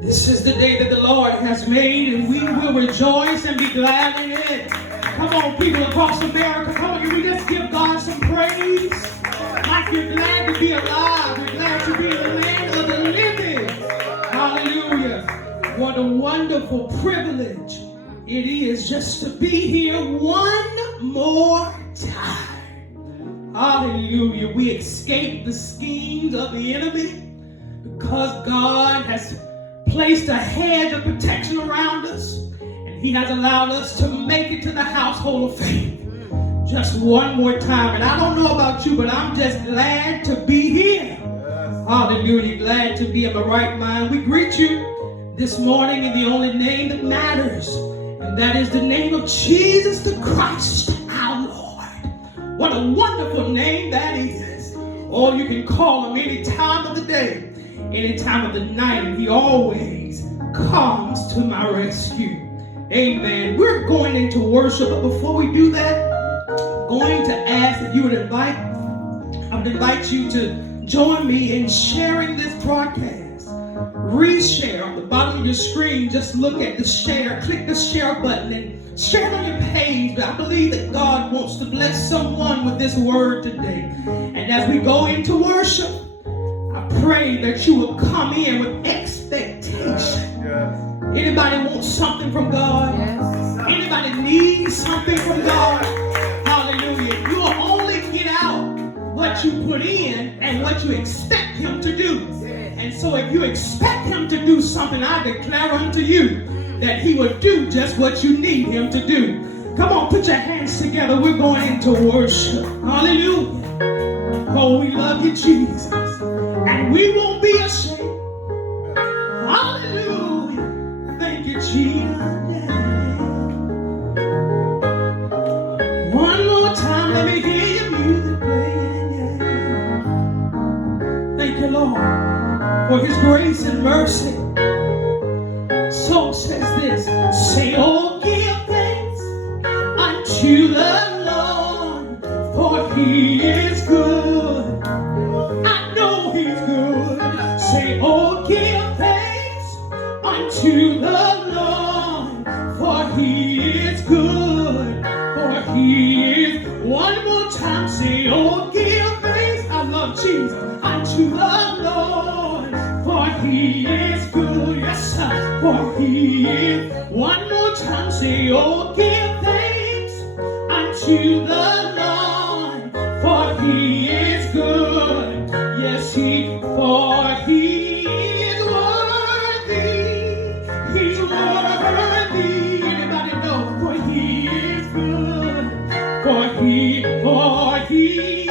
This is the day that the Lord has made, and we will rejoice and be glad in it. Come on, people across America. Come on, can we just give God some praise? Like you're glad to be alive. You're glad to be in the land of the living. Hallelujah. What a wonderful privilege it is just to be here one more time. Hallelujah. We escape the schemes of the enemy because God has placed a hedge of protection around us, and He has allowed us to make it to the household of faith just one more time. And I don't know about you, but I'm just glad to be here. Hallelujah. Glad to be in my right mind. We greet you this morning in the only name that matters, and that is the name of Jesus the Christ, our Lord. What a wonderful name that is. Oh, you can call Him any time of the day, any time of the night, and He always comes to my rescue. Amen. We're going into worship, but before we do that, I'm going to ask if you would invite you to join me in sharing this broadcast. Reshare on the bottom of your screen. Just look at the share, click the share button, and share it on your page. I believe that God wants to bless someone with this word today. And as we go into worship, I pray that you will come in with expectation. Anybody want something from God? Anybody need something from God? Hallelujah. You will only get out what you put in and what you expect Him to do. And so if you expect Him to do something, I declare unto you that He will do just what you need Him to do. Come on, put your hands together. We're going into worship. Hallelujah. Oh, we love you, Jesus. And we won't be ashamed. Hallelujah. Thank you, Jesus. One more time, let me hear your music playing. Thank you, Lord, for His grace and mercy. Song says this. Say, oh, give thanks unto the Lord, for He is good. I know He's good. Say, oh, give thanks unto the Lord, for He is good. For He is. One more time, say, oh, give thanks. I love Jesus. Unto the Lord, for He is good. Yes, sir. For He is. One more time, say, oh, give thanks unto the Lord, for He is good. Yes, for He is worthy. He's worthy. Anybody know? For He is good. For He is worthy.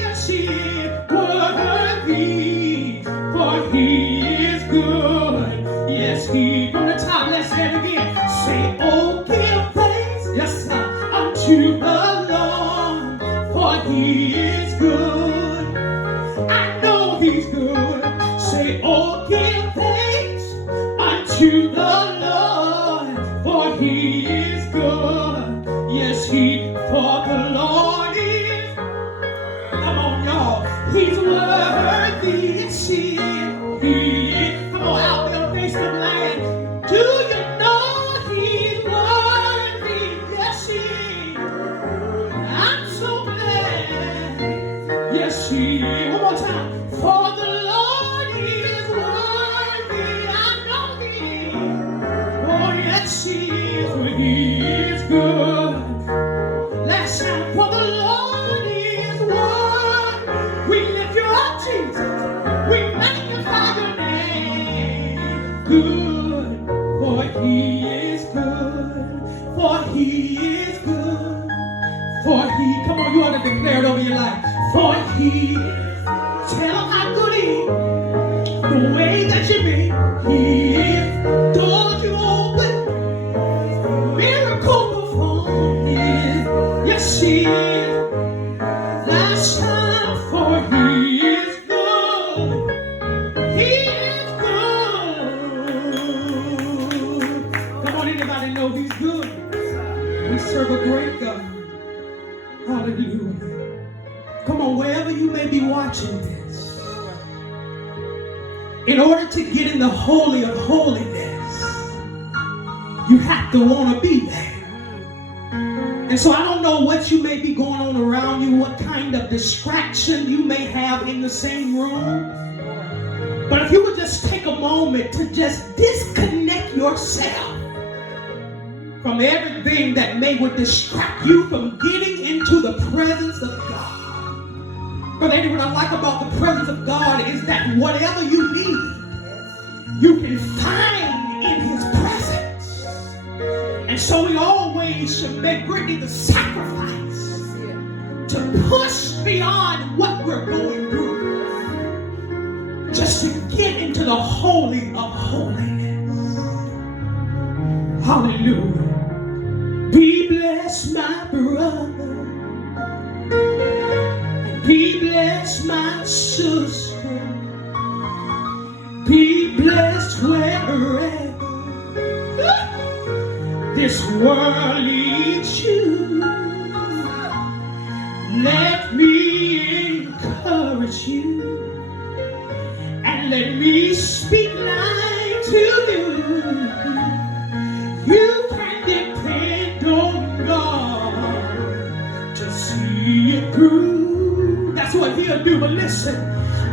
Yes, He is worthy. For He is good. Yes, He. From the top, let's say it again. Say, oh, give thanks. Yes, sir. Unto the Lord, for He is good. I know He's good. Say, oh, give thanks unto the Lord, for He is good. Yes, He. For the Lord is. Come on, y'all. He's worthy. Yes, He is. He is. Come on, out there on Facebook land. Do you know He's worthy? Yes, He is. I'm so glad. Yes, He is. One more time. For the Lord is worthy. I know He is. Oh, yes, He is. For He is good. Last time. For the Lord is worthy. We lift you up, Jesus. We magnify your name. Good. For He is good. For He is good. For He. Come on, you ought to declare it over your life. For He is. Tell Him how good He is. The way that you made. He is. Doors you open. Miracle performed. He is. Yes, He is. Last time. For He is good. He is good. Come on, anybody know He's good? We serve a great God. Hallelujah. Come on, wherever you may be watching this, In order to get in the Holy of Holiness, you have to want to be there. And so I don't know what you may be going on around you, what kind of distraction you may have in the same room. But if you would just take a moment to just disconnect yourself from everything that would distract you from getting into the presence of God. But what I like about the presence of God is that whatever you need, you can find in His presence. And so we always should make Brittany the sacrifice to push beyond what we're going through, just to get into the Holy of Holiness. Hallelujah. Be blessed, my brother. Be blessed, my sister. Be blessed wherever this world leads you. Let me encourage you, and let me speak life to you. You can depend on God to see it through. That's what He'll do, but listen.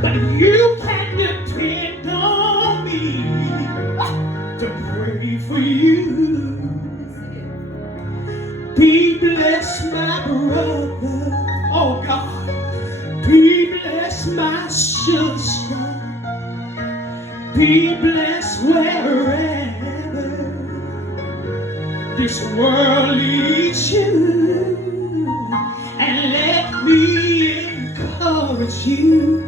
But you can depend on me to pray for you. Be blessed, my brother. Oh God. Be blessed, my sister. Be blessed wherever this world leads you. And let me encourage you.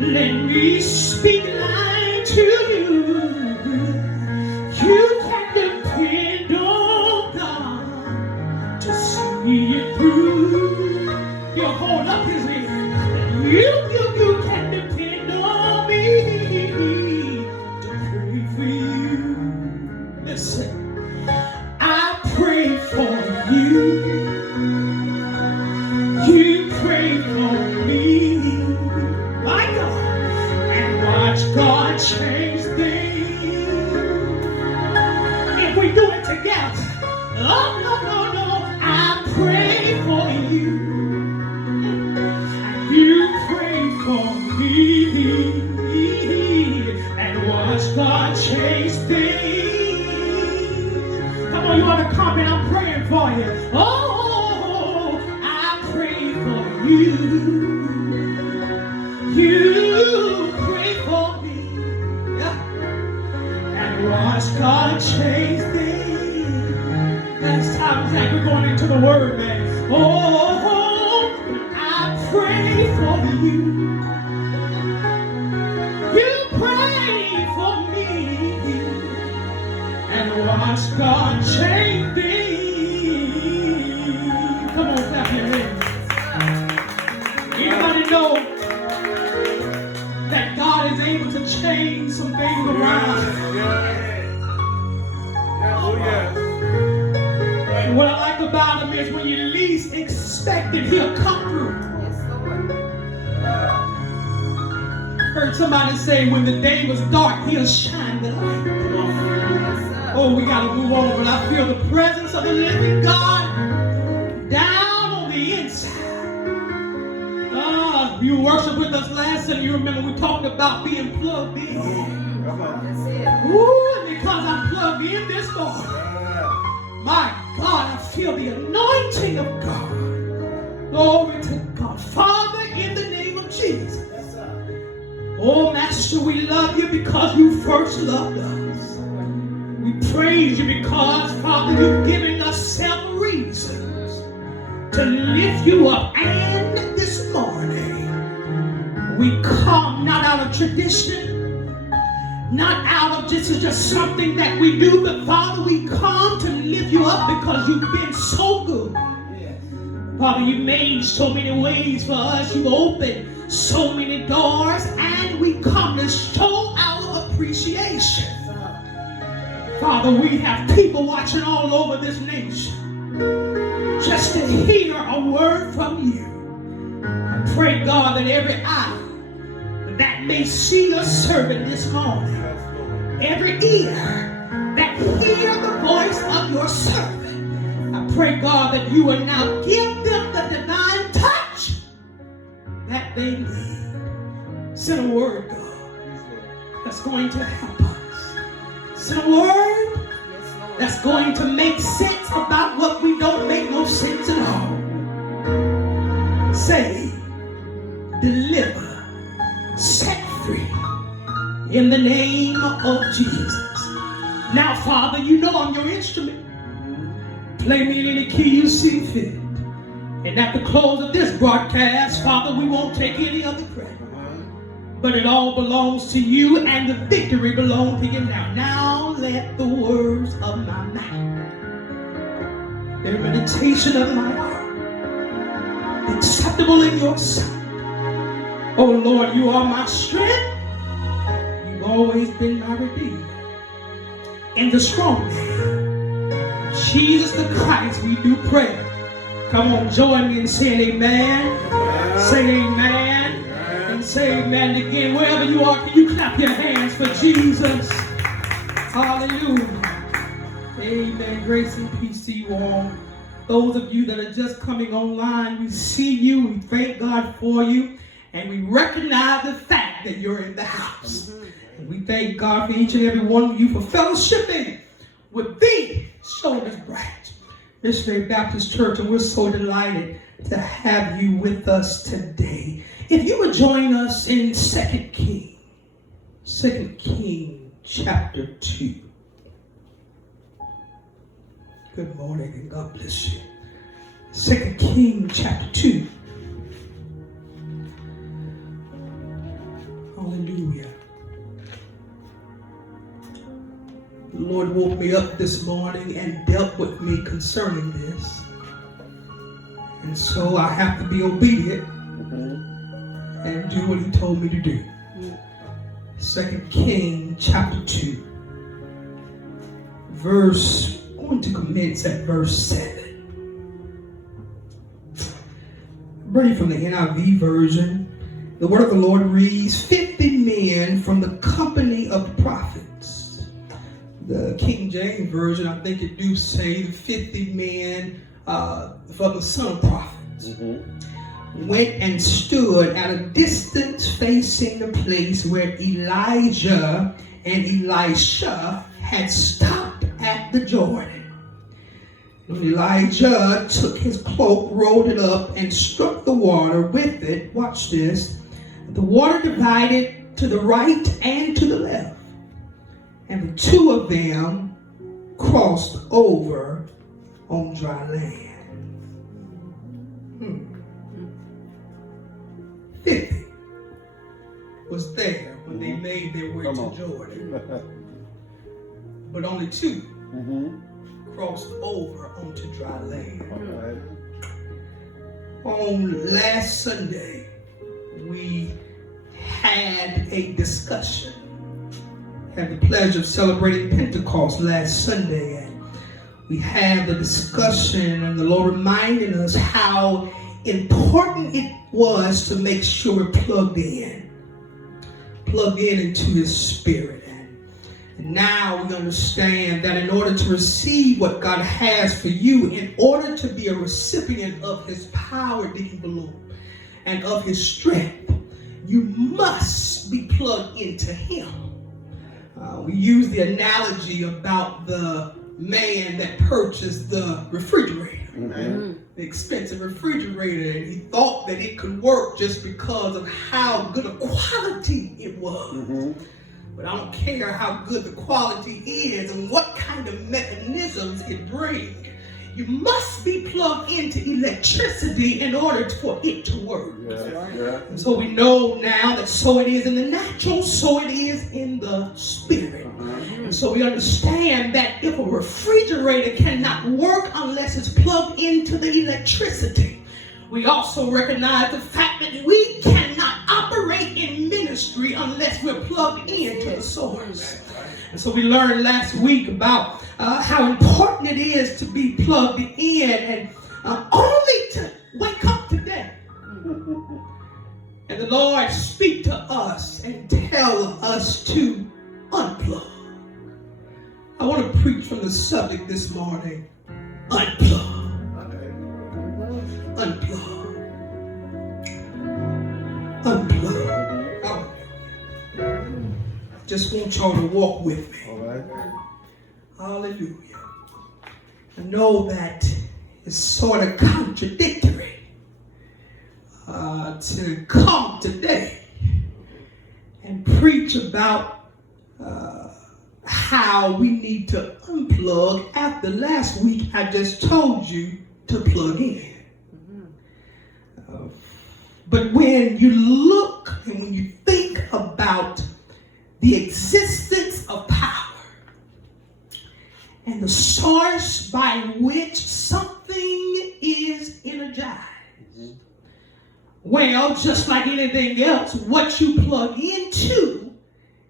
Let me speak life to you. You can depend on God to see it through. He'll hold up His hand. You can depend on me to pray for you. Listen, I pray for you. You pray for me. My God, and watch God change things. If we do it together, oh no, I pray for you, and you pray for me, and watch God change things. Come on, you want to comment? I'm praying for you. Oh, I pray for you. You pray for me, and watch God change things. Next time, Zach, we're going into the Word, man. Oh, I pray for you. You pray for me, and watch God change things. Come on, clap your hands. Anybody know that God is able to change some things around? And what I like about Him is when you least expect it, He'll come through. Heard somebody say when the day was dark, He'll shine the light. Oh, we got to move on, but I feel the presence of the living God down on the inside. You worshiped with us last Sunday. You remember we talked about being plugged in. Ooh, because I'm plugged in this morning, my God, I feel the anointing of God. Glory to God. Father, in the name of Jesus. Oh, Master, we love you because you first loved us. We praise you because, Father, you've given us several reasons to lift you up. And this morning, we come not out of tradition, not out of this is just something that we do, but Father, we come to lift you up because you've been so good. Father, you made so many ways for us. You've opened so many doors, and we come to show our appreciation. Father, we have people watching all over this nation just to hear a word from you. I pray, God, that every eye that may see your servant this morning. Every ear that hear the voice of your servant. I pray, God, that you will now give them the divine touch that they need. Send a word, God, that's going to help us. Send a word that's going to make sense about what we don't make no sense at all. Save, deliver, set free in the name of Jesus. Now, Father, you know I'm your instrument. Play me in any key you see fit. And at the close of this broadcast, Father, we won't take any of the credit. But it all belongs to you, and the victory belongs to you now. Now let the words of my mouth, the meditation of my heart, be acceptable in your sight. Oh Lord, you are my strength. You've always been my redeemer. In the strong name, Jesus the Christ, we do pray. Come on, join me in saying amen. Amen. Say amen. Say amen again. Wherever you are, can you clap your hands for Jesus? Hallelujah. Amen. Grace and peace to you all. Those of you that are just coming online, we see you. We thank God for you. And we recognize the fact that you're in the house. And we thank God for each and every one of you for fellowshipping with the Shoulders Branch Missionary Baptist Church. And we're so delighted to have you with us today. If you would join us in 2 King chapter 2. Good morning and God bless you. 2 King chapter 2. Hallelujah. The Lord woke me up this morning and dealt with me concerning this. And so I have to be obedient and do what he told me to do. 2 King chapter 2. I'm going to commence at verse 7. Reading from the NIV version, the word of the Lord reads, 50 men from the company of the prophets. The King James version, I think it do say 50 men from the son of prophets. Went and stood at a distance facing the place where Elijah and Elisha had stopped at the Jordan. When Elijah took his cloak, rolled it up, and struck the water with it, watch this, the water divided to the right and to the left, and the two of them crossed over on dry land. 50 was there when they made their way to Jordan. But only 2 crossed over onto dry land. On last Sunday, we had a discussion. Had the pleasure of celebrating Pentecost last Sunday, and we had the discussion, and the Lord reminded us how important it was to make sure we're plugged in into his spirit. And now we understand that in order to receive what God has for you, in order to be a recipient of his power, Deacon Balloon, and of his strength, you must be plugged into him. We use the analogy about the man that purchased the refrigerator. The expensive refrigerator, and he thought that it could work just because of how good a quality it was. But I don't care how good the quality is and what kind of mechanisms it brings. You must be plugged into electricity in order for it to work. And so we know now that so it is in the natural, so it is in the spirit. And so we understand that if a refrigerator cannot work unless it's plugged into the electricity, we also recognize the fact that we cannot operate in ministry unless we're plugged into the source. And so we learned last week about how important it is to be plugged in, and only to wake up today And the Lord speak to us and tell us to unplug. I want to preach from the subject this morning. Unplug. Unplug. Unplug. I just want y'all to walk with me. All right. Hallelujah. I know that it's sort of contradictory to come today and preach about how we need to unplug after last week I just told you to plug in. But when you look and when you think about the existence of power and the source by which something is energized, well, just like anything else, what you plug into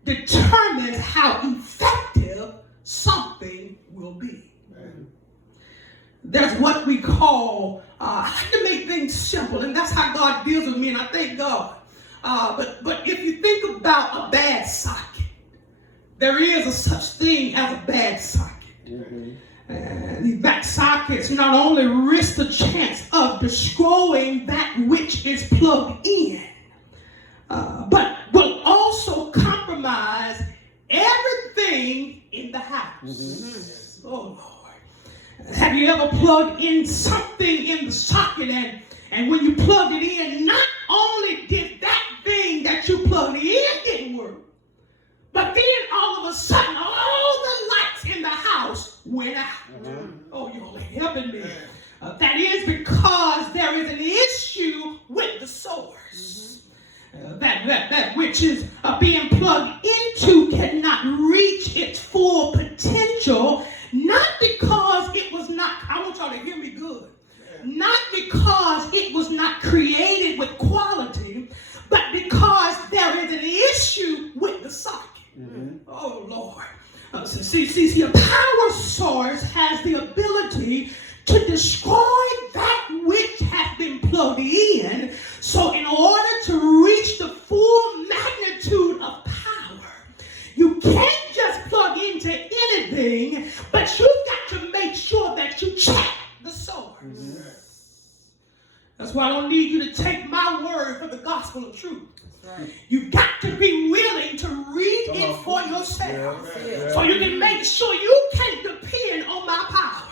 determines how effective something will be. There's what we call, I like to make things simple, and that's how God deals with me, and I thank God. But if you think about a bad socket, there is a such thing as a bad socket. These bad sockets not only risk the chance of destroying that which is plugged in, but will also compromise everything in the house. Oh, Lord. Have you ever plugged in something in the socket and when you plugged it in, not only did that thing that you plugged in didn't work, but then all of a sudden, all the lights in the house went out. Oh, you're helping me. That is because there is an issue with the source. That which is being plugged into cannot reach its full potential, not because it was not, I want y'all to hear me good, not because it was not created with quality, but because there is an issue with the socket. Oh, Lord. See, a power source has the ability to destroy that which has been plugged in. So in order to reach the full magnitude of power, you can't just plug into anything, but you've got to make sure that you check the source. That's why I don't need you to take my word for the gospel of truth. Right. You've got to be willing to read it for yourself so you can make sure you can't depend on my power.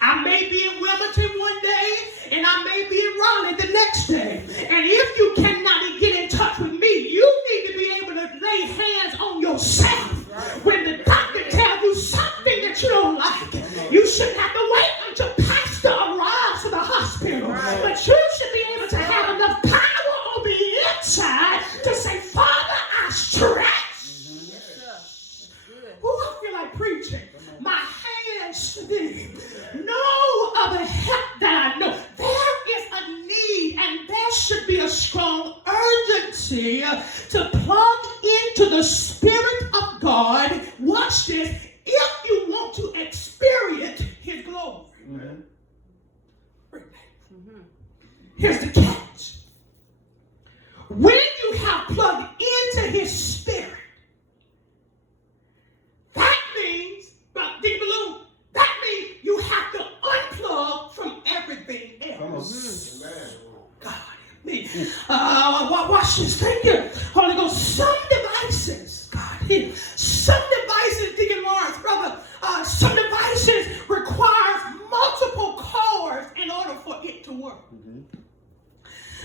I may be in Wilmington one day and I may be in Raleigh the next day. And if you cannot get in touch with me, you need to be able to lay hands on yourself. When the doctor tells you something that you don't like, you shouldn't have to wait until pastor arrives to the hospital. But you should be able to have enough power on the inside to say, Father, I stretch. I feel like preaching. My hands steady. No other help that I know. There is a need, and there should be a strong urgency to plug into the Spirit of God. Watch this. If you want to experience His glory. Here's the catch. When you have plugged into His Spirit, that means, that means you have to unplug from everything else. God help me. Watch this. Thank you, Holy Ghost. Some devices, some devices, Deacon Lawrence, brother, some devices requires multiple cords in order for it to work.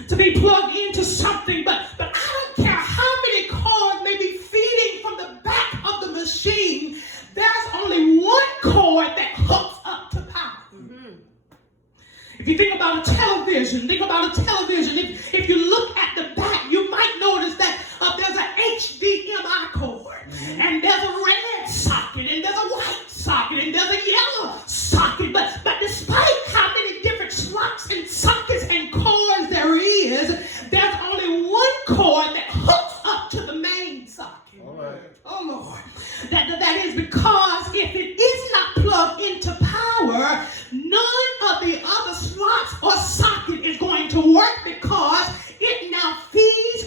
To be plugged into something, but I don't care how many cords may be feeding from the back of the machine, there's only one cord that hooks up to power. If you think about a television, if you look at the back, you might notice that there's an HDMI cord, and there's a red socket, and there's a white socket, and there's a yellow socket, but despite how many different slots and sockets and cords there is, there's only one cord that hooks up to the main socket. All right. Oh, Lord. That is because if it is not plugged into power, none of the other slots or socket is going to work because it now feeds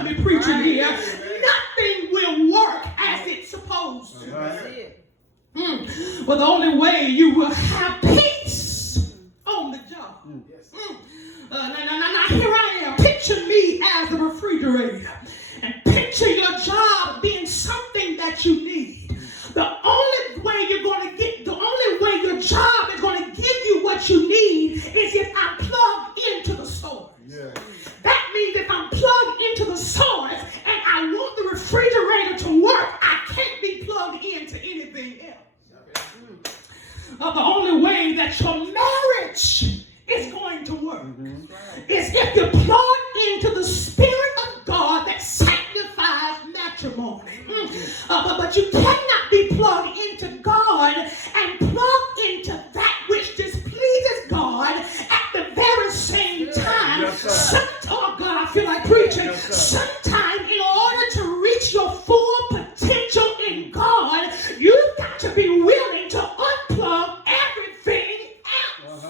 help me preaching here. Nothing will work as it's supposed to. Well, the only way you will have peace on the job. Now, here I am. Picture me as the refrigerator. And picture your job being something that you need. The only way your job is going to give you what you need is if I'm plugged into the source. Yeah. That means if I'm plugged into the source and I want the refrigerator to work, I can't be plugged into anything else. The only way that your marriage is going to work is if you're plugged into the Spirit of God that sanctifies matrimony. But you cannot be plugged into God and plugged into that which displeases God at the very same time. Oh God, I feel like preaching. Sometimes in order to reach your full potential in God, you've got to be willing to unplug everything else.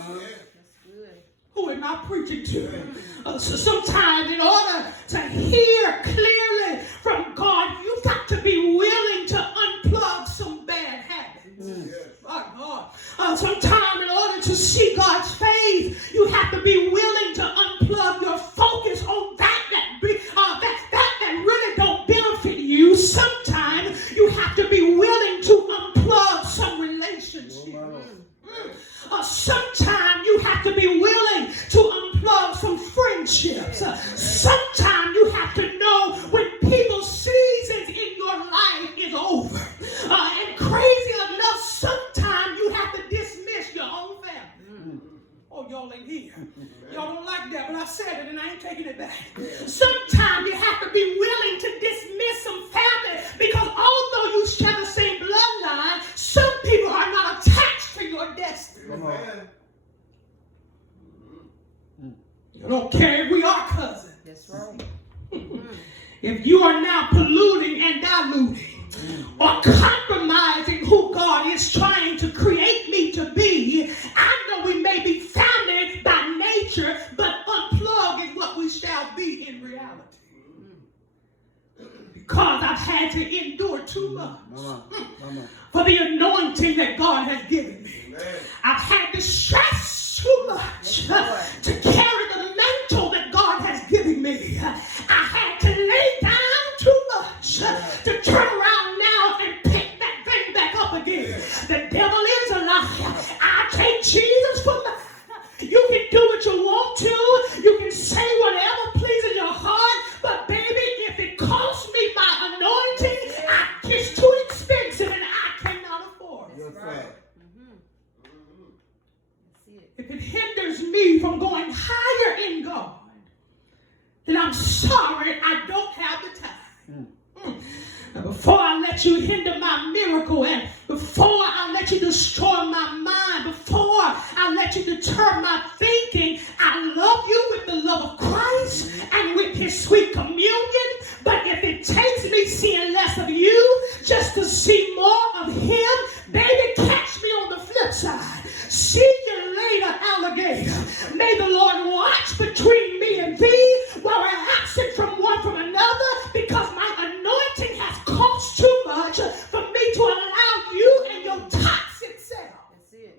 Who am I preaching to? So sometimes in order to hear clearly from God, you've got to be willing to unplug some bad habits. My God. Sometimes in order to see God's face, you have to be willing to unplug your focus on that really don't benefit you. Sometimes you have to be willing to unplug some relationships. Sometimes you have to be willing to unplug some friendships. Sometimes you have to know when people's seasons in your life is over. And crazy enough, sometimes you have to dismiss your own family. Oh, y'all ain't here. Y'all don't like that, but I said it and I ain't taking it back. Sometimes you have to be willing to dismiss some family because although you share the same bloodline, some people are not attached to your destiny. You don't care if we are cousins. That's right. If you are now polluting and diluting or compromising who God is trying to create me to be, I know we may be family by nature, but unplug is what we shall be in reality. Because I've had to endure too much for the anointing that God has given me. I've had to stress too much to carry the mantle that God has given me. I had to lay down too much to turn around now and pick that thing back up again. The devil is a liar. I take Jesus for mine. You can do what you want to. You can say whatever pleases your heart. But baby, if it costs me my anointing, it's too expensive and I cannot afford it. Right. If it hinders me from going higher in God, then I'm sorry I don't have the time. Before I let you hinder my miracle, and before I let you destroy my mind, before I let you deter my thinking, I love you with the love of Christ and with his sweet communion. But if it takes me seeing less of you just to see more of him, baby, catch me on the flip side. See you later, alligator. May the Lord watch between me and thee while we're absent from one from another, because my anointing has cost too much for me to allow you and your toxic self. That's it.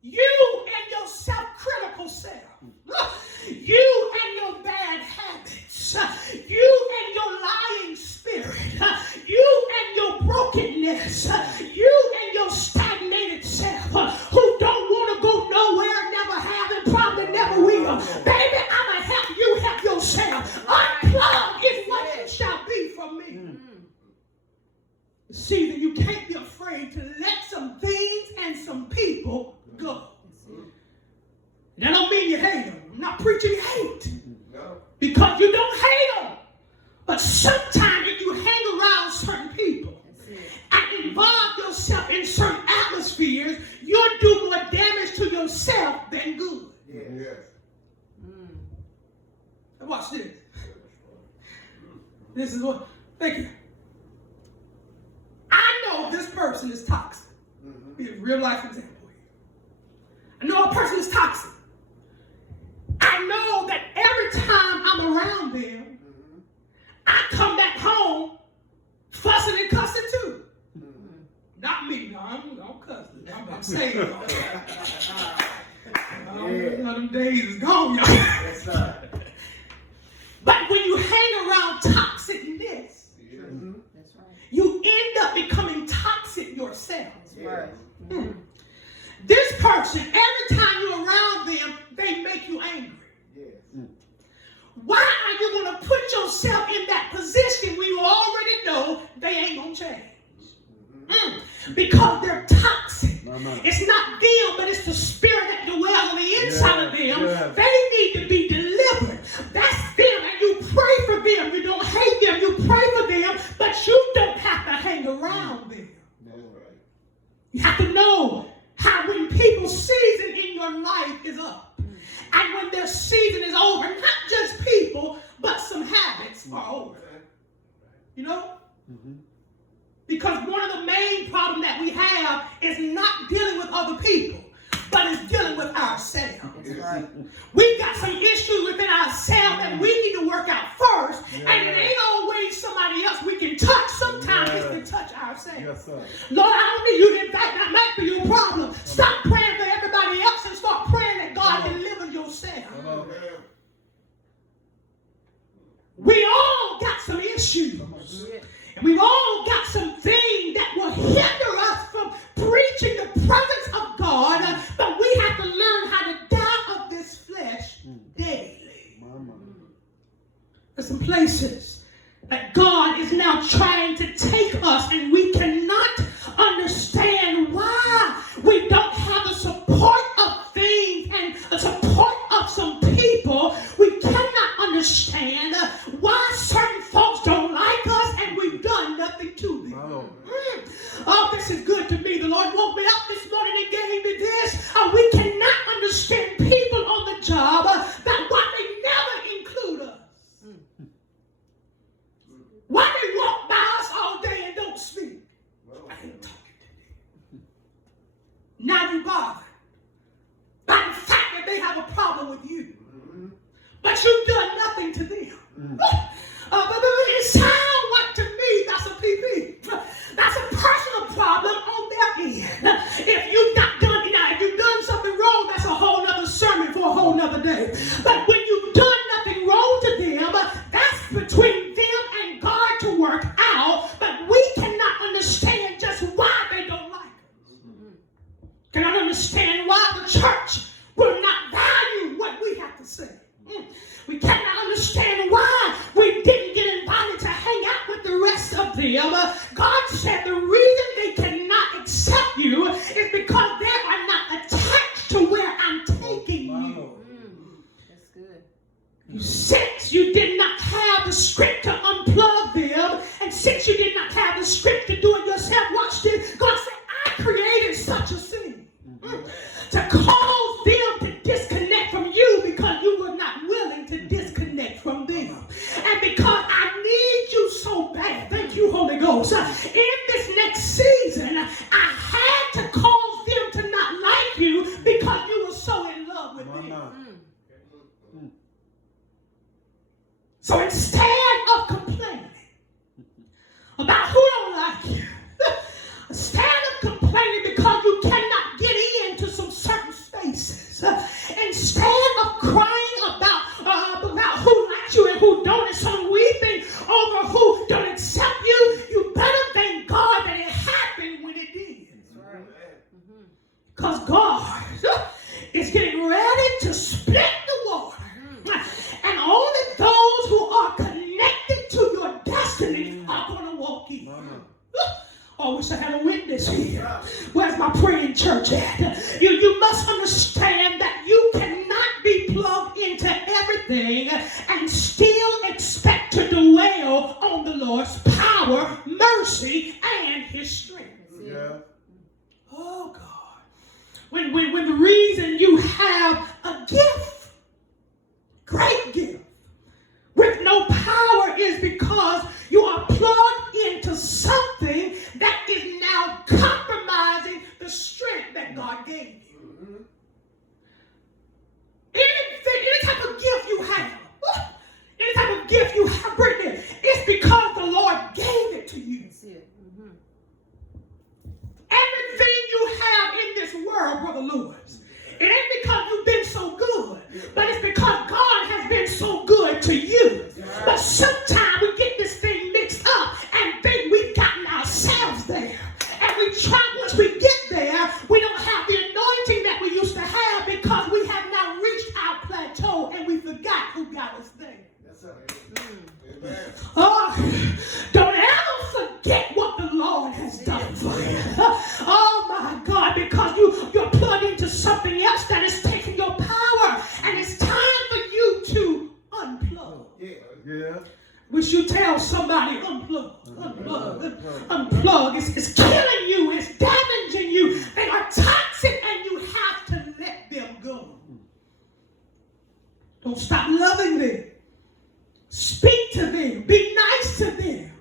You and your self-critical self. You and your bad habits. You and your lying spirit. You and your brokenness. You and your stagnated self who don't want to go nowhere, never have, and probably never will. Baby, I'm going to help you help yourself. Unplug is what you shall be from me. See, that you can't be afraid to let some things and some people go. That don't mean you hate them. I'm not preaching hate. Because you don't hate them. But sometimes if you hang around certain people and involve yourself in certain atmospheres, you'll do more damage to yourself than good. Yes. Watch this. This is what, thank you. I know this person is toxic. Be a real life example here. I know a person is toxic. I know that every time I'm around them, sale. Them days is gone, y'all. Yes, sir. But when you hang around toxicness, that's right. You end up becoming toxic yourself. That's right. This person, every time you're around them, they make you angry. Yes. Why are you going to put yourself in that position when you already know they ain't going to change? Because they're toxic. It's not them, but it's the spirit that dwells on the inside of them. Yeah. They need to be delivered. That's them, and you pray for them. You don't hate them. You pray for them, but you don't have to hang around them. You have to know how when people's season in your life is up, and when their season is over, not just people, but some habits are over. You know? Because one of the main problems that we have is not dealing with other people, but is dealing with ourselves. That's right. We've got some issues within ourselves that we need to work out first, and it ain't always somebody else we can touch. Sometimes it's to touch ourselves. Yes, sir. Lord, I don't need you to invite that might be your problem. Stop praying for everybody else and start praying that God delivers yourself. We all got some issues. And we've all got some things that will hinder us from preaching the presence of God, but we have to learn how to die of this flesh daily. There's some places that God is now trying to take us, and we cannot understand why we don't have the support of things and the support of some people. We cannot understand why certain folks don't like us and we've done nothing to them. Oh, this is good to me. The Lord woke me up this morning and gave me this. We cannot understand people on the job that why they never include us. Why they walk by us all day and don't speak. I ain't talking to them. Now you bothered by the fact that they have a problem with you. But you've done nothing to them. It sounds like to me that's a PP. That's a personal problem on their end. If you've not done it, if you've done something wrong, that's a whole nother sermon for a whole nother day. But when you've done nothing wrong to them, that's between them and God to work out. But we cannot understand just why they don't like us. Cannot understand why the church will not value what we have to say. We cannot understand why we didn't get invited to hang out with the rest of them. God said the reason they cannot accept you is because they are not attached to where I'm taking you. That's good. Since you did not have the script to unplug them, and since you did not have the script to do it yourself, watch this. God said, I created such a scene to cause them to disconnect from you because you were not willing to disconnect from them. And because I need you so bad, thank you, Holy Ghost, in this next season, I had to cause them to not like you because you were so in love with them. So instead of complaining about who don't like you, instead of complaining because you cannot get into some certain spaces, instead of crying about who likes you and who don't, and some weeping over who don't accept you, you better thank God that it happened when it did. Because God is getting ready to split the water. And only those who are connected to your destiny are going to walk in. Oh, I wish I had a witness here. Where's my praying church at? You must understand that you cannot be plugged into everything and still expect to dwell on the Lord's power, mercy, and His strength. Yeah. Oh, God. When the reason you have a gift, great gift, with no power is because you are plugged into something that is now compromising the strength that God gave you. Any type of gift you have, any type of gift you have, Brittany, it's because the Lord gave it to you. Everything you have in this We should tell somebody, unplug, unplug, unplug. It's killing you. It's damaging you. They are toxic and you have to let them go. Don't stop loving them. Speak to them. Be nice to them.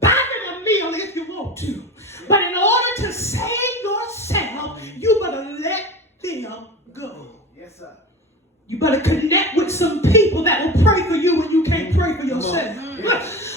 Buy them a meal if you want to. But in order to save yourself, you better let them go. Yes, sir. You better connect with some people that will pray for you when you can't pray for yourself.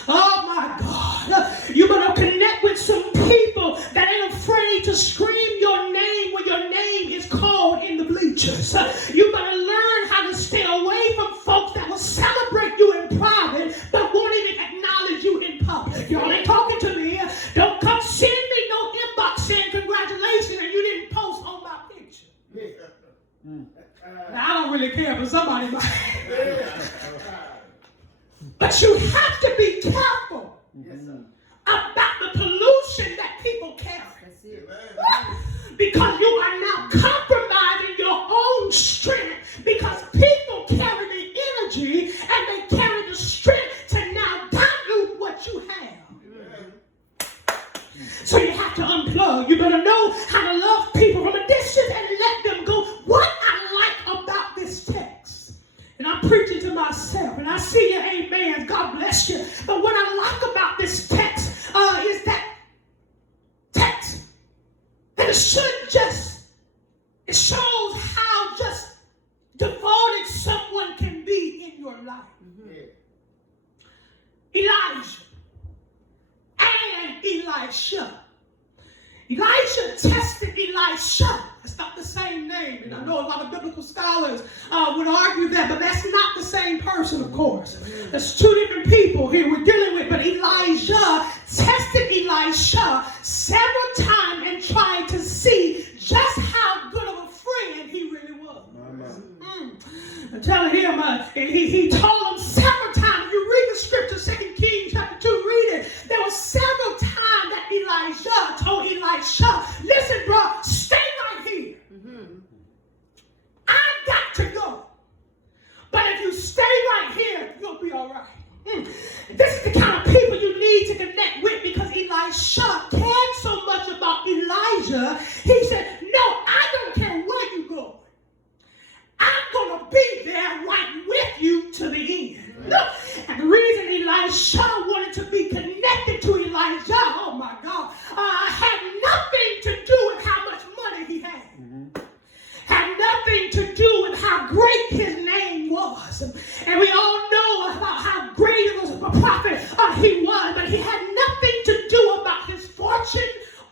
Oh my God. You better connect with some people that ain't afraid to scream your name when your name is called in the bleachers. You better learn how to stay away from folks that will celebrate you in private but won't even acknowledge you in public. Y'all ain't talking to me. Don't come send me no inbox saying congratulations and you didn't post on my picture. Now, I don't really care, but somebody might. But you have to be careful about the pollution that people carry. That's it. Because you are now compromising your own strength because people carry the energy and they carry the strength to now dilute what you have. So you have to unplug. You better know how to love people from a distance and let them go. What I like about this text, and I'm preaching to myself, and I see your amen, God bless you. But what I like about this text is that text, that it shows how just devoted someone can be in your life. Elijah and Elisha. Elijah tested Elisha. That's not the same name. And I know a lot of biblical scholars would argue that, but that's not the same person, of course. There's two different people here we're dealing with. But Elijah tested Elisha several times and tried to see just how good of a friend he really was. I'm telling him, he told him several times. If you read the scripture, 2 Kings chapter 2, read it. There were several times that Elijah told Elisha, listen, bro, stay right here. I got to go. But if you stay right here, you'll be all right. This is the kind of people you need to connect with because Elisha cared so much about Elijah. He said, no, I don't care where you go. I'm going to be there right with you to the end. And the reason Elisha wanted to be connected to Elijah, oh my God, had nothing to do with how much money he had. Had nothing to do with how great his name was. And we all know about how great it was a prophet he was, but he had nothing to do about his fortune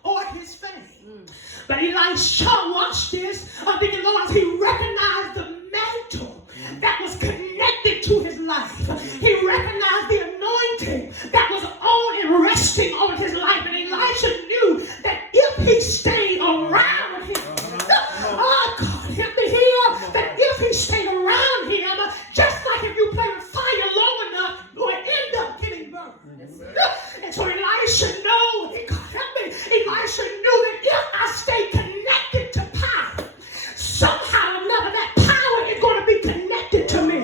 or his fame. But Elisha watched this because Lord, he recognized the mantle that was connected to his life. He recognized the anointing that was on and resting on his life. And Elisha knew that if he stayed around him, oh God, help me here, that if he stayed around him, just like if you play with fire long enough, you will end up getting burned. And so Elisha knew, God help me, Elisha knew that if I stay connected to power, somehow or another that power is going to be connected to me.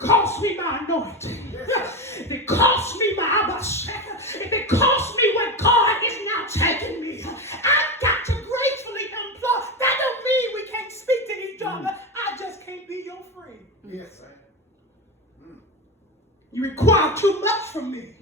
cost me my anointing, if it cost me my abbas, if it cost me where God is now taking me, I've got to gracefully implore. That don't mean we can't speak to each other. I just can't be your friend. Yes, sir. You require too much from me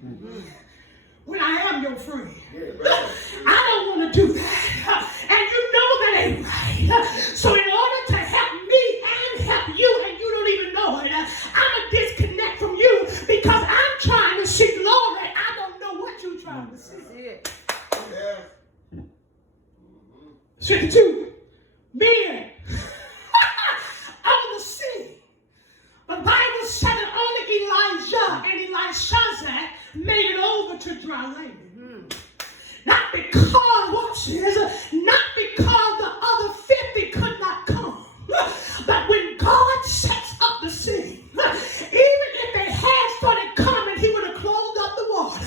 when I am your friend. I don't want to do that. And you know that ain't right. So in order to help me and help you, and you don't even know it, I'm going to disconnect from you because I'm trying to see glory. I don't know what you're trying to see. Yes. 52 men on the sea. The Bible said that only Elijah and Elisha made it over to dry land. Not because, watch this, not because the other 50 could not come. But when God sets up the sea, even if they had started coming, he would have closed up the water.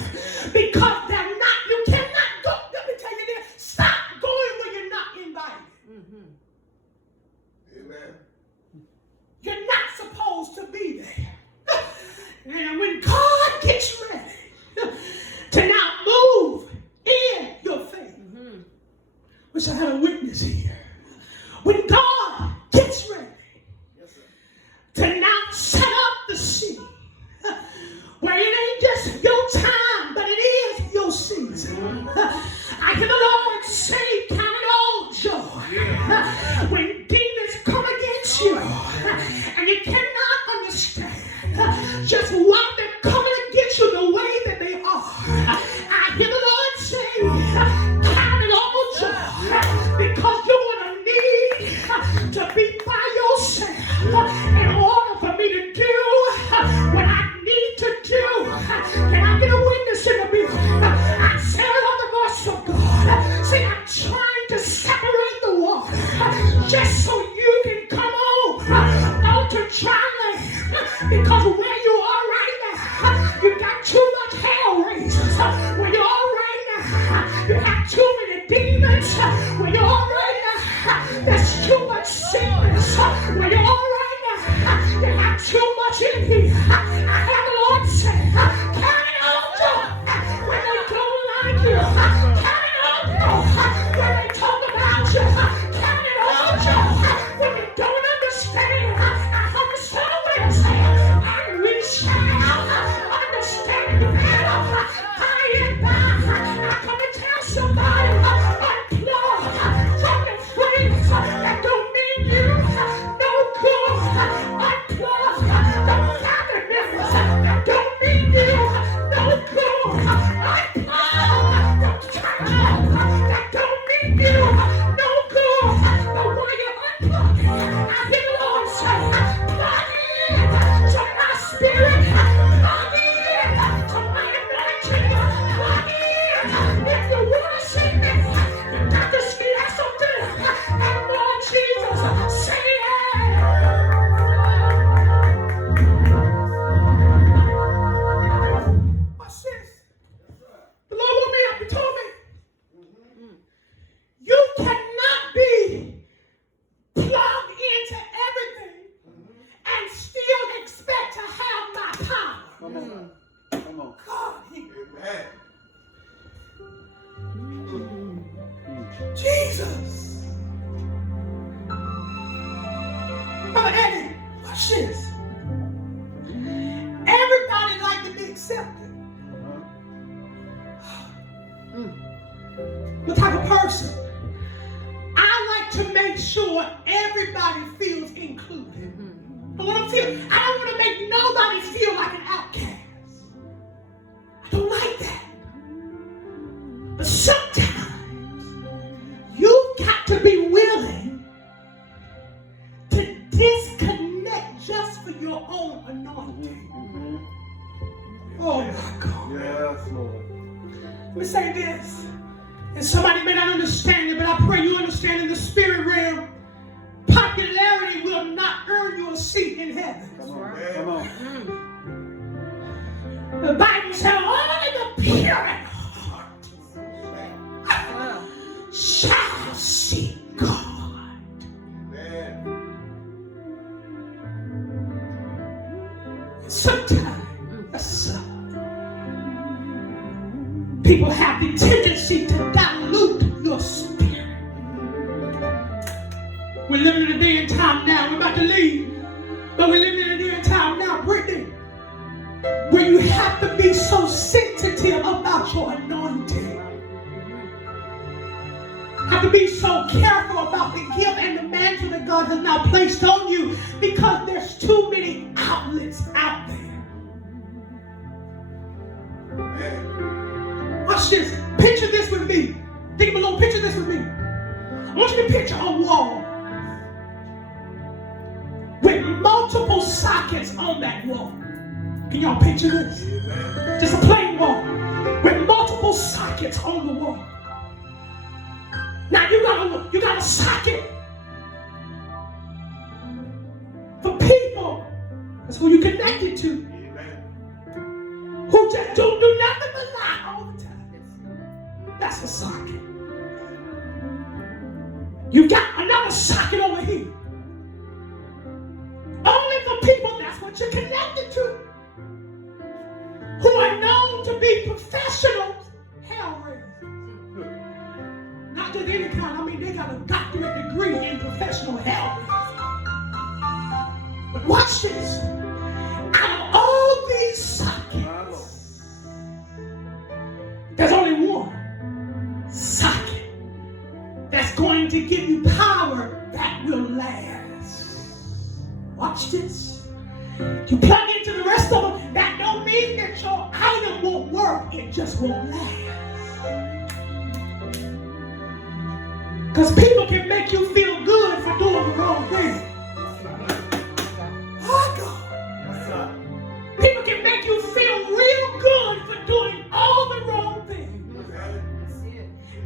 Because they're not, you cannot go, let me tell you this, stop going where you're not invited. Amen. You're not supposed to be there. And when God gets ready to now move in your faith, wish I had a witness here. When God gets ready to now set up the sea, where it ain't just your time, but it is your season. I hear the Lord say, count it all joy. When demons come against you, and you cannot understand just why they're coming against you the way that they are. I hear the Lord say, count it all joy, because you're going to need to be by yourself in order for me to do what I need to do. Can I get a witness in the building? I said it on the voice of God. See, I'm trying to separate the water just so you can come on to dry land. Because where you are right now, you got too much hell raisers. Where you are right now, you have too many demons. Where you are right now, there's too much sickness. Where you are right now, you have too much in here. I have the Lord say, count it all joy when they don't like you. Count it all joy when they talk about you. Count it all joy when you don't understand. I hope the son will say, and we shall understand better by and by. I come to tell somebody, unplug from the friends that don't mean you no good. Unplug the family members that don't mean you no good. Unplug the child that don't mean you no good. But while you're unplugging, I hear the Lord say, plug in to my spirit, plug in to my anointing, plug in. If you want to see me, you got to see that something. And Lord Jesus, say it. What's this? The Lord woke me up and told me, you cannot be plugged into everything and still expect to have my power. Come on. Come on. God, Amen. Jesus. Brother Eddie, watch this. Everybody like to be accepted. What type of person? I like to make sure everybody feels included. I don't want to make nobody feel like an outcast. I don't like that. But sometimes you've got to be willing to disconnect just for your own anointing. Oh my God. Yes, Lord. Let me say this. And somebody may not understand it, but I pray you understand in the spirit realm. Popularity will not earn you a seat in heaven. Come on. Come on. The Bible said, only the pure in heart shall see God. Amen. Sometimes people have the tendency to dilute your spirit. We're living in a day and time now. We're about to leave. But we're living in a day and time now, Brittany, where you have to be so sensitive about your anointing. Have to be so careful about the gift and the mantle that God has now placed on you, because there's too many outlets out there. Watch this. Picture this with me. Think of a little picture this with me. I want you to picture a wall with multiple sockets on that wall. Can y'all picture this? Just a plain wall with multiple sockets on the wall. Now you got a socket for people. That's who you connected to. Who just don't do nothing but lie all the time. That's a socket. You got another socket over here. Only for people, that's what you're connected to, who are known to be professionals, hell raisers. Not just any kind, I mean they got a doctorate degree in professional hell raising. But watch this. Out of all these sockets, there's only one socket that's going to give you power that will last. Watch this. You plug into the rest of them, that don't mean that your item won't work, it just won't last. Because people can make you feel good for doing the wrong thing. Oh God. People can make you feel real good for doing all the wrong things.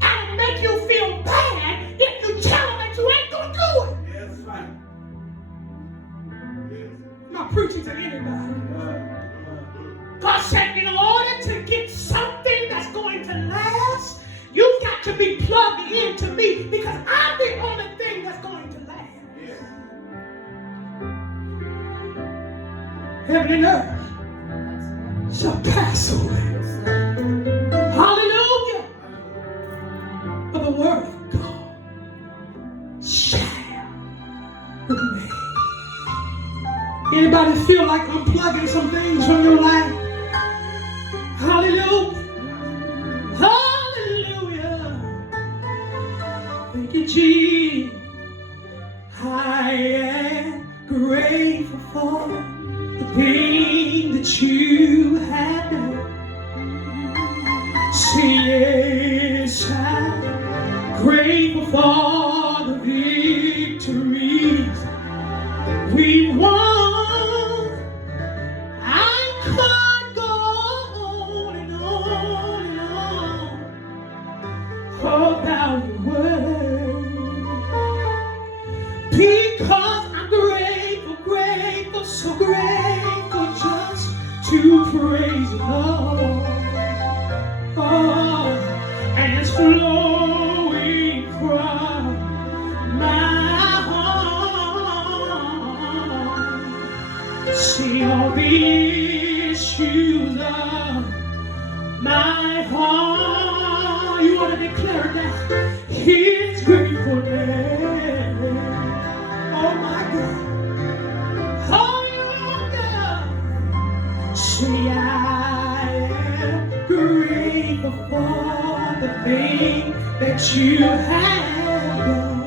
And make you feel bad if you tell them that you ain't going to do it. I'm not preaching to anybody. God said in order to get something that's going to last, you've got to be plugged into me, because I'm the only thing that's going to last. Heaven and earth shall pass away. Hallelujah. But the word of God shall remain. Anybody feel like unplugging some things from your life? Hallelujah. Hallelujah. Thank you, Jesus. I am grateful for the thing that you have done. Say yes, I'm grateful for the victories we won. About your word, because I'm grateful, grateful, so grateful just to praise you, Lord. Oh, and it's flowing from my heart. See all the issues of my heart. You want to declare that His gratefulness. Oh my God. Hallelujah. Say I am grateful for the thing that you have done.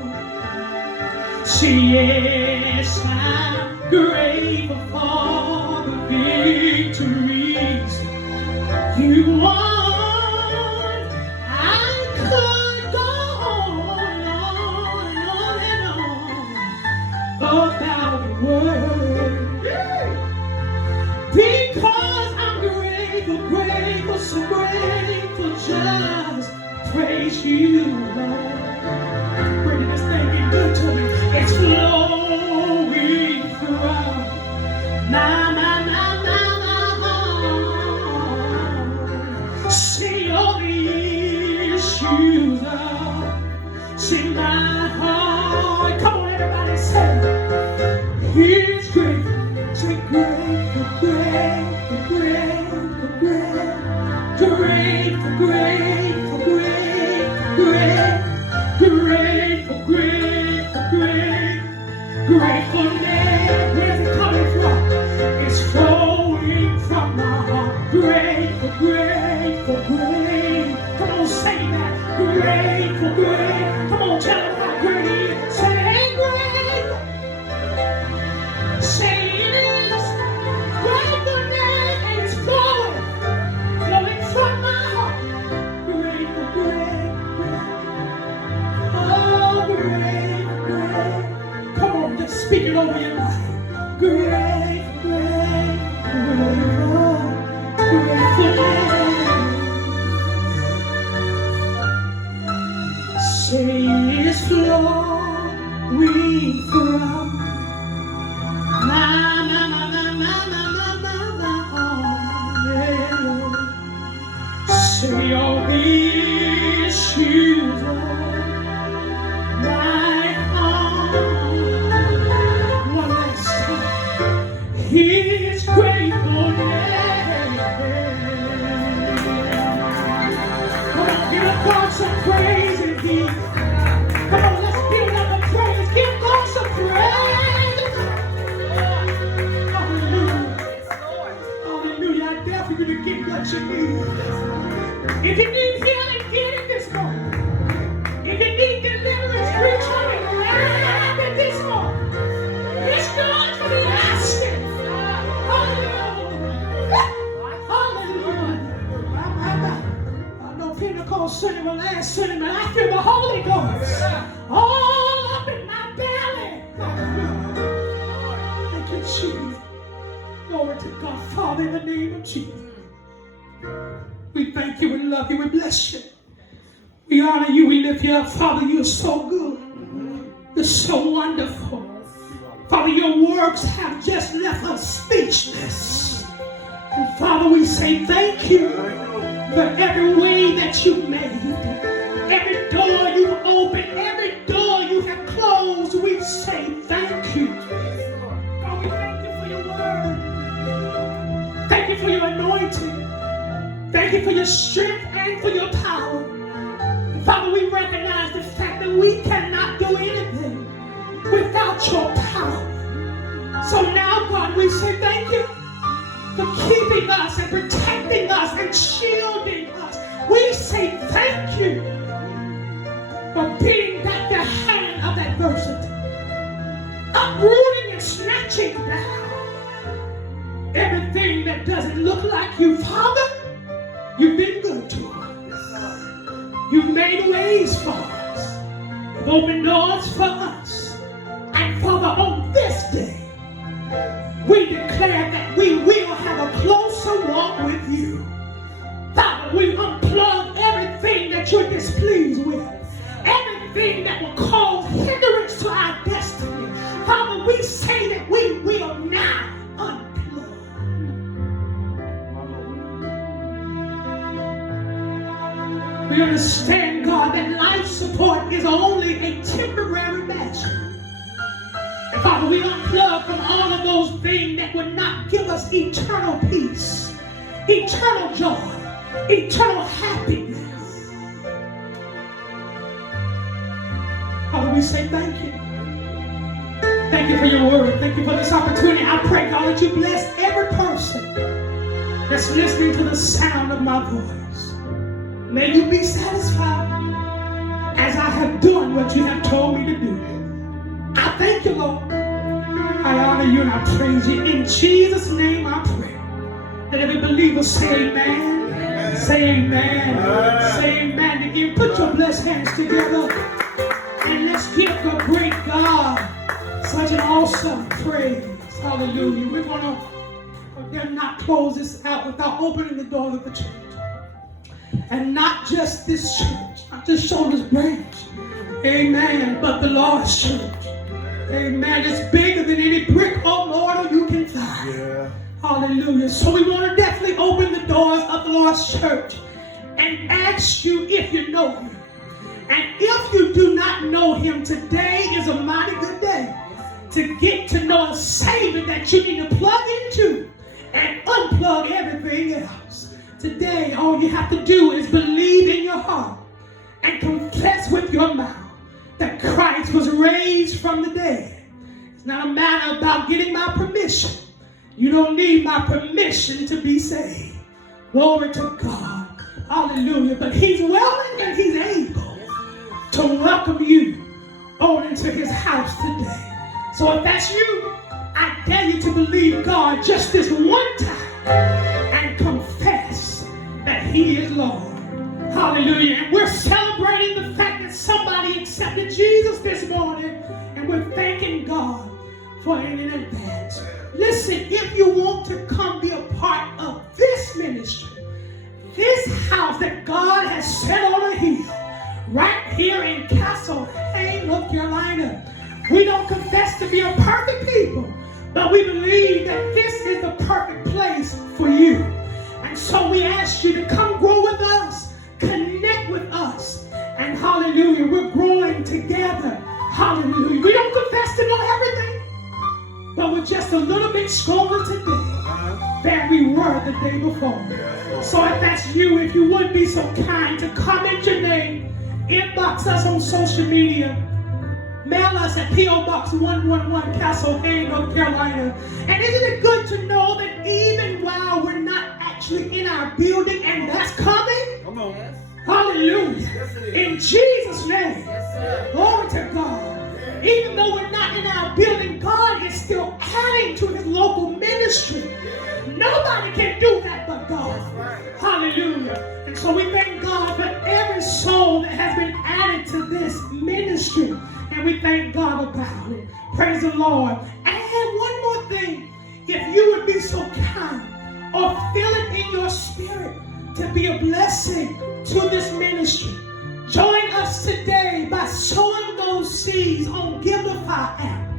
Say yes, I'm grateful for the victories you won. About the word, because I'm grateful, grateful, so grateful, just praise you, Lord. Bringing this thing in good to me. It's flowing from my heart. See all the issues of, see my heart. Come on, everybody, say He's grateful, say grateful, grateful. His gratefulness. Come on, give God some praise in here. Come on, let's build up a praise. Give God some praise. Hallelujah. Hallelujah. I dare for you to get what you need. If you need healing, get it this morning. If you need deliverance, reach out and grab it this morning. It's God for the asking. Hallelujah. Hallelujah. I know Pentecost Sunday was last Sunday, but I feel the Holy Ghost all up in my belly. Thank you, Jesus. Glory to God. Father, in the name of Jesus. We thank you, we love you, we bless you. We honor you, we lift you up. Father, you're so good. You're so wonderful. Father, your works have just left us speechless. And Father, we say thank you for every way that you've made. Every door you've opened, every door you have closed, we say thank you. God, we thank you for your word. Thank you for your anointing. Thank you for your strength and for your power. And Father, we recognize the fact that we cannot do anything without your power. So now, God, we say thank you for keeping us and protecting us and shielding us. We say thank you for beating back the hand of adversity, uprooting and snatching down everything that doesn't look like you. Father, you've been good to us. You've made ways for us. You've opened doors for us. And Father, on this day, we declare that we will have a closer walk with you. Father, we unplug everything that you're displeased with. Everything that will cause hindrance to our destiny. Father, we say that we will now unplug. We understand, God, that life support is only a temporary measure. And Father, we unplug from all of those things that would not give us eternal peace, eternal joy, eternal happiness. Father, we say thank you. Thank you for your word. Thank you for this opportunity. I pray, God, that you bless every person that's listening to the sound of my voice. May you be satisfied as I have done what you have told me to do. I thank you, Lord. I honor you and I praise you. In Jesus' name I pray. Let every believer say amen. Amen. Say amen. Amen. Say amen again. Put your blessed hands together. And let's give the great God such an awesome praise. Hallelujah. We're going to not close this out without opening the door of the church. And not just this church, not just Shoulders Branch. Amen. But the Lord's church. Amen. It's bigger than any brick or mortar you can find. Yeah. Hallelujah. So we want to definitely open the doors of the Lord's church and ask you if you know him. And if you do not know him, today is a mighty good day to get to know a Savior that you need to plug into and unplug everything else. Today, all you have to do is believe in your heart and confess with your mouth that Christ was raised from the dead. It's not a matter about getting my permission. You don't need my permission to be saved. Glory to God. Hallelujah. But he's willing and he's able to welcome you on into his house today. So if that's you, I dare you to believe God just this one time and confess that he is Lord. Hallelujah. And we're celebrating the fact that somebody accepted Jesus this morning, and we're thanking God for it in advance. Listen, if you want to come be a part of this ministry, this house that God has set on a hill, right here in Castle Hayne, North Carolina, we don't confess to be a perfect people, but we believe that this is the perfect place for you. And so we ask you to come grow with us, connect with us, and hallelujah, we're growing together. Hallelujah. We don't confess to know everything, but we're just a little bit stronger today. we were the day before. So if that's you, if you would be so kind to comment your name, inbox us on social media, mail us at P.O. Box 111, Castle Hayes, North Carolina. And isn't it good to know that even while we're not actually in our building, and that's coming? Come on. Yes. Hallelujah. In Jesus' name. Yes, sir. Glory to God. Even though we're not in our building, God is still adding to his local ministry. Nobody can do that but God. Hallelujah. And so we thank God for every soul that has been added to this ministry. And we thank God about it. Praise the Lord. And one more thing. If you would be so kind or feel it in your spirit to be a blessing to this ministry, join us today by sowing those seeds on Giveify app.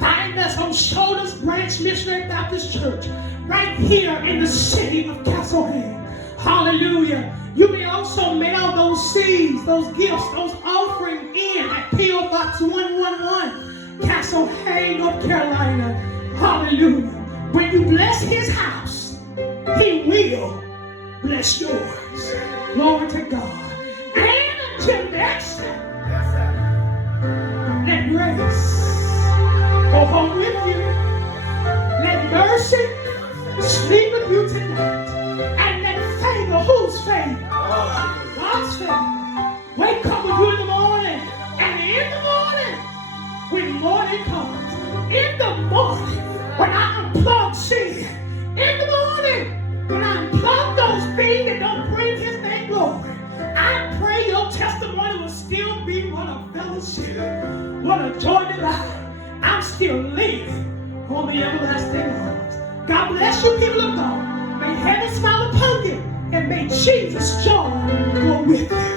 Find us on Shoulders Branch Missionary Baptist Church, right here in the city of Castlehead. Hallelujah. You may also mail those seeds, those gifts, those offerings in at P.O. Box 111, Castlehead, North Carolina. Hallelujah. When you bless his house, he will bless yours. Glory to God. And until next time, let grace go home with you. Let mercy sleep with you tonight. And let favor, whose favor? God's favor. Wake up with you in the morning. And in the morning, when morning comes, in the morning, when I unplug sin, in the morning, when I unplug those things that don't bring his name glory, I pray your testimony will still be one of fellowship, one of joy delight. I'm still leaning on the everlasting arms. God bless you, people of God. May heaven smile upon you, and may Jesus' joy go with you.